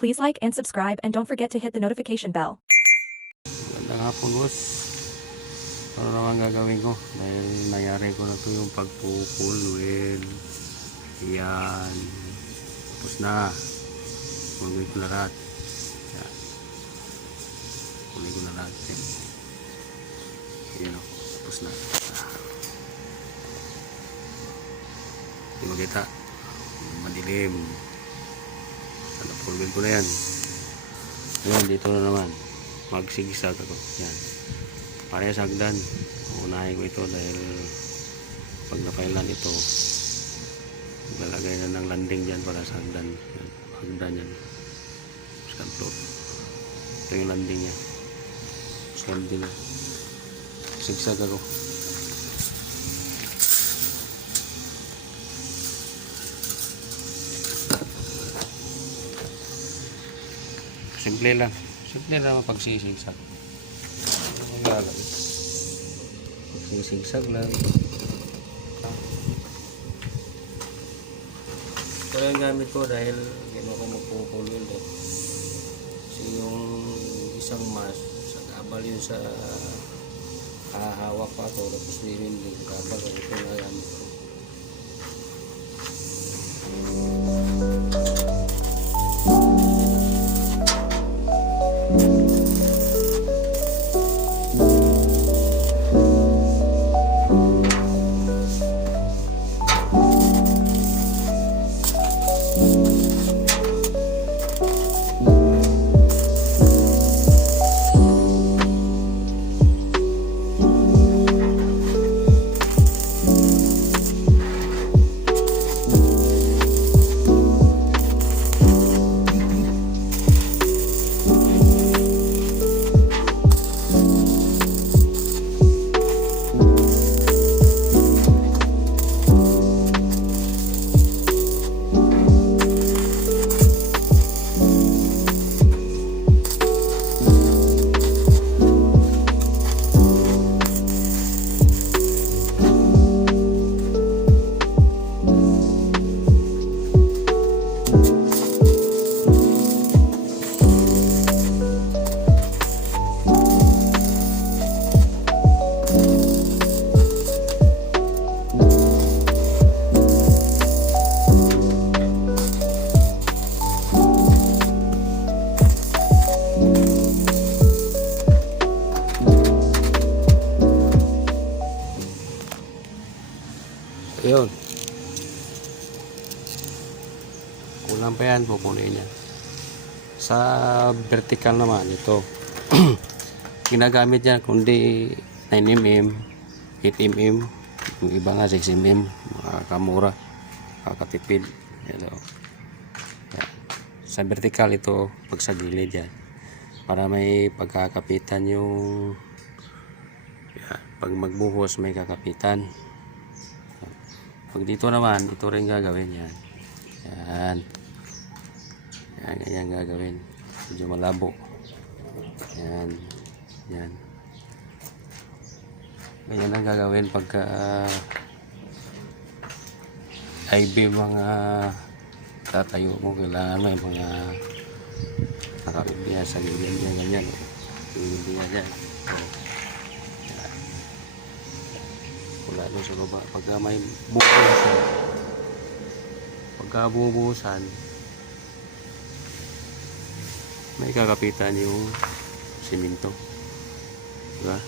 Please like and subscribe and don't forget to hit the notification bell. Magandang hapon, boss. Ano naman gagawin ko? Dahil nangyari ko na to yung pagpupulwin. Yan. Tapos na. Pulwin ko na lahat. Yan. Pulwin ko na lahat. Yan. Yan o. Tapos na. Hindi makita. Madilim. Sana pulwin ko na yan. Yan, dito na naman. Magsigisag ako. Yan. Parehas hagdan. Unahin ko ito dahil pag napailan ito, lalagay na ng landing dyan para sa hagdan. Yan. Hagdan yan. Scan floor. Ito yung landing niya. Scan din na. Sigsag ako. Simple lang. Simple lang mapagsisigsak. Pagsisigsak lang. Ito yung gamit ko dahil gano'n ko magpupulwin eh. Kasi yung isang mas sa kabal yun sa hahawak pa ako tapos nilinding kabal. Ito na gamit ko. Ayun. Kulang pa yan, pupunin niya. Sa vertical naman, ito. Ginagamit yan, kundi 9mm, 8mm, yung iba nga 6mm, makakamura, kakatipid. Yan. Sa vertical ito, pag sa gilid yan, para may pagkakapitan yung, yan, pag magbuhos may kakapitan. Pag dito naman, ito rin gagawin yan. Yan. Yan, ganyan gagawin. Medyo malabo. Yan. Yan. Ganyan ang gagawin pagka I-beam mga tatayo mo. Kailangan may mga nakapit sa gilid yan. Ganyan. Gilid yan yan. Wala doon sa baba. Pagka may bubuhusan, pagka bubuhusan, may kakapitan yung siminto. Diba?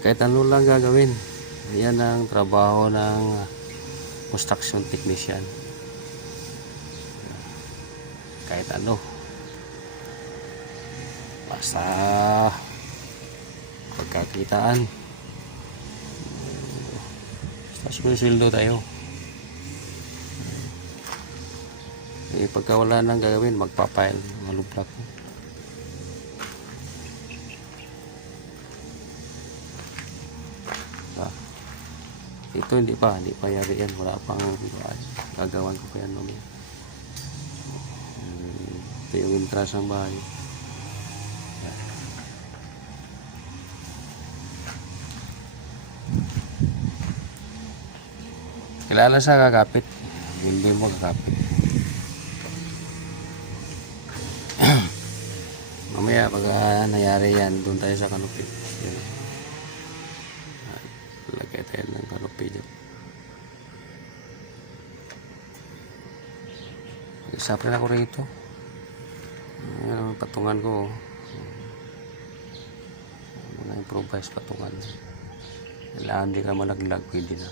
Kahit ano lang gagawin. Yan ang trabaho ng construction technician. Kahit ano. Basta pagkakitaan. Tapos sweldo tayo. Pagka wala nang gagawin, magpapile, maluplak. Ito hindi pa yari yan. Wala pang gagawan ko pa yan. Ito yung entrance ng bahay. Kilala sa kakapit. Hindi mo kakapit. Mamaya pag nangyari yan, doon tayo sa canopy. Yan. Lagay tayo ng canopy dyan. Mag-isapin ako rito. Ayan ang patungan ko. Mga improvise patungan. Kailangan di ka malaglag, pwede na.